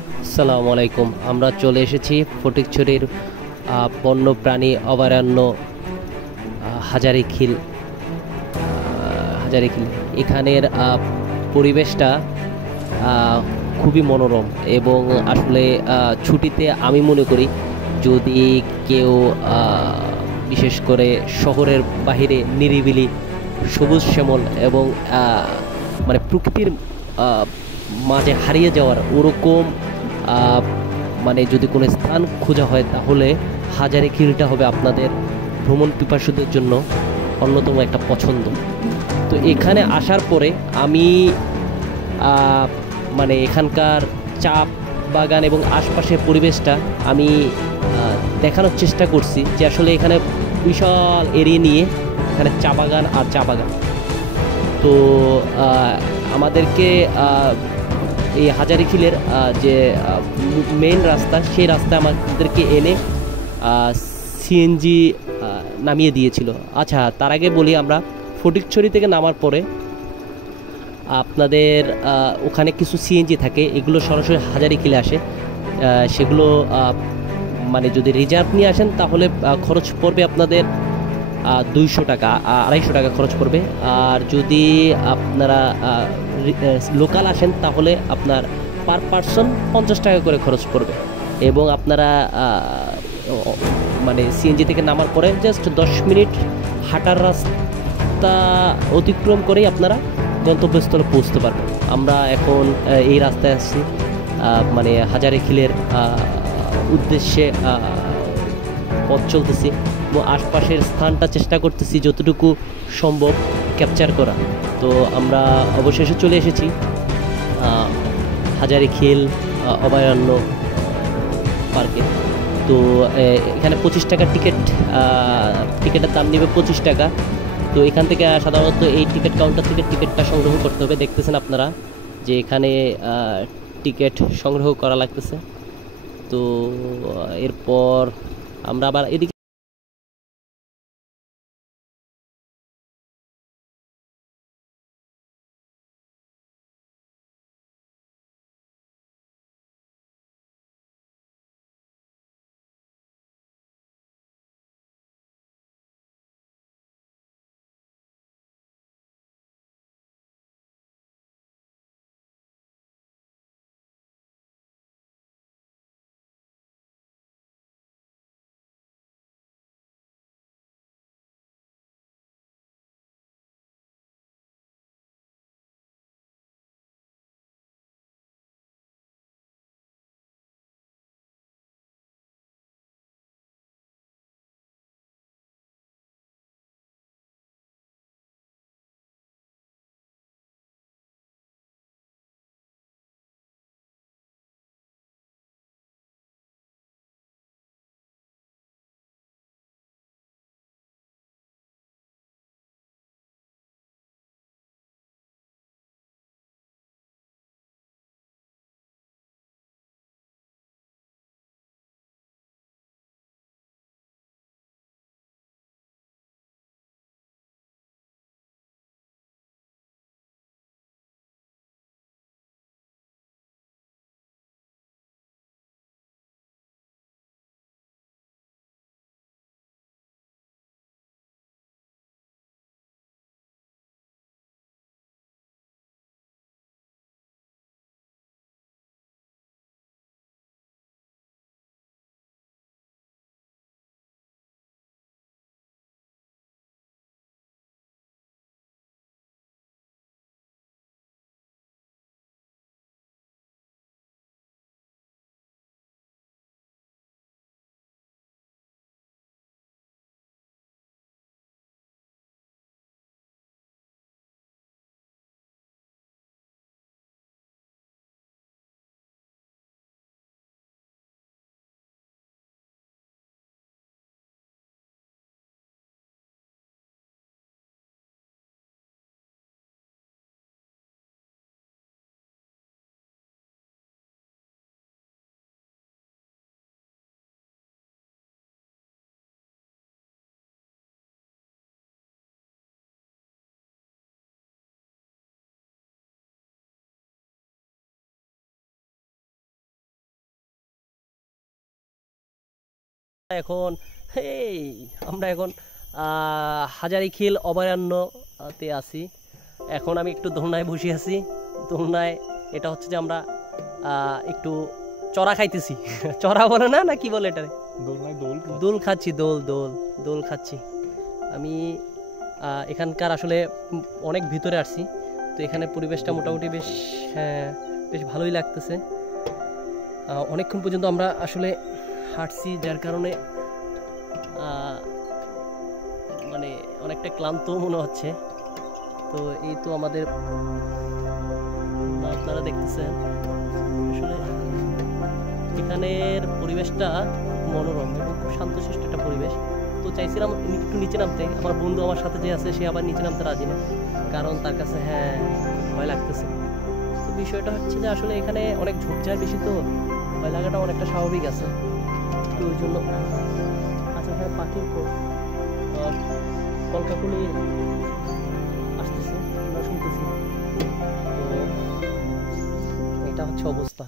আসসালামু আলাইকুম। আমরা চলে এসেছি ফটিকছড়ির বন্যপ্রাণী অভয়ারণ্য হাজারীখিল। হাজারীখিল এখানের পরিবেশটা খুবই মনোরম এবং আসলে ছুটিতে আমি মনে করি যদি কেউ বিশেষ করে শহরের বাহিরে নিরিবিলি সবুজ শ্যামল এবং মানে প্রকৃতির আহ, মাঝে হারিয়ে যাওয়ার ওরকম আহ, মানে যদি কোনো স্থান খোঁজা হয় তাহলে হাজারীখিলটা হবে আপনাদের ভ্রমণ পিপাসুদের জন্য অন্যতম একটা পছন্দ। তো এখানে আসার পরে আমি আহ, মানে এখানকার চা বাগান এবং আশপাশের পরিবেশটা আমি দেখানোর চেষ্টা করছি যে আসলে এখানে বিশাল এরিয়া নিয়ে এখানে চা বাগান আর চা বাগান। তো আহ, আমাদেরকে এই হাজারীখিলের যে মেইন রাস্তা সেই রাস্তায় আমাদেরকে এনে সিএনজি নামিয়ে দিয়েছিল। আচ্ছা, তার আগে বলি আমরা ফটিকছড়ি থেকে নামার পরে আপনাদের ওখানে কিছু সিএনজি থাকে, এগুলো সরাসরি হাজারীখিলে আসে। সেগুলো মানে যদি রিজার্ভ নিয়ে আসেন তাহলে খরচ পড়বে আপনাদের 200 টাকা, 250 টাকা খরচ পড়বে। আর যদি আপনারা লোকাল আসেন তাহলে আপনার পার পার্সন 50 টাকা করে খরচ পড়বে। এবং আপনারা মানে সিএনজি থেকে নামার পরে জাস্ট 10 মিনিট হাঁটার রাস্তা অতিক্রম করেই আপনারা গন্তব্যস্থলে পৌঁছতে পারবেন। আমরা এখন এই রাস্তায় আসছি মানে হাজারীখিলের উদ্দেশ্যে পথ চলতেছি এবং আশপাশের স্থানটা চেষ্টা করতেছি যতটুকু সম্ভব ক্যাপচার করা। তো আমরা অবশেষে চলে এসেছি হাজারীখিল অভয়ারণ্য পার্কে। তো এখানে 25 টাকা টিকিট, টিকিটের দাম নেবে 25 টাকা। তো এখান থেকে সাধারণত এই টিকিট কাউন্টার থেকে টিকিটটা সংগ্রহ করতে হবে। দেখতেছেন আপনারা যে এখানে টিকিট সংগ্রহ করা লাগতেছে। তো এরপর আমরা আবার এদিকে এখন এই আমরা এখন হাজারিখিল অভয়ারণ্যতে আছি। এখন আমি একটু দোলনায় বসে আছি। দোলনায় এটা হচ্ছে যে আমরা একটু চড়া খাইতেছি। চড়া বলে না, না কি বলে এটা? দোল খাচ্ছি, দোল দোল দোল খাচ্ছি। আমি এখানকার আসলে অনেক ভিতরে আসছি, তো এখানে পরিবেশটা মোটামুটি বেশ বেশ ভালোই লাগতেছে। অনেকক্ষণ পর্যন্ত আমরা আসলে হাঁটছি, যার কারণে মানে অনেকটা ক্লান্ত মনে হচ্ছে। তো এই তো আমাদের, আপনারা দেখতেছেন আসলে এখানের পরিবেশটা মনোরম এবং খুব শান্তশিষ্ট একটা পরিবেশ। তো চাইছিলাম একটু নিচে নামতে, আমার বন্ধু আমার সাথে যে আছে সে আবার নিচে নামতে রাজি না, কারণ তার কাছে ভয় লাগতেছে। তো বিষয়টা হচ্ছে যে আসলে এখানে অনেক ঝোপঝাড় বেশি, তো ভয় লাগাটা অনেকটা স্বাভাবিক আছে। তো ওই জন্য আচ্ছা হ্যাঁ, পাখির কলকাকলি আসতেছে, আমরা শুনতেছি। তো এটা হচ্ছে অবস্থা।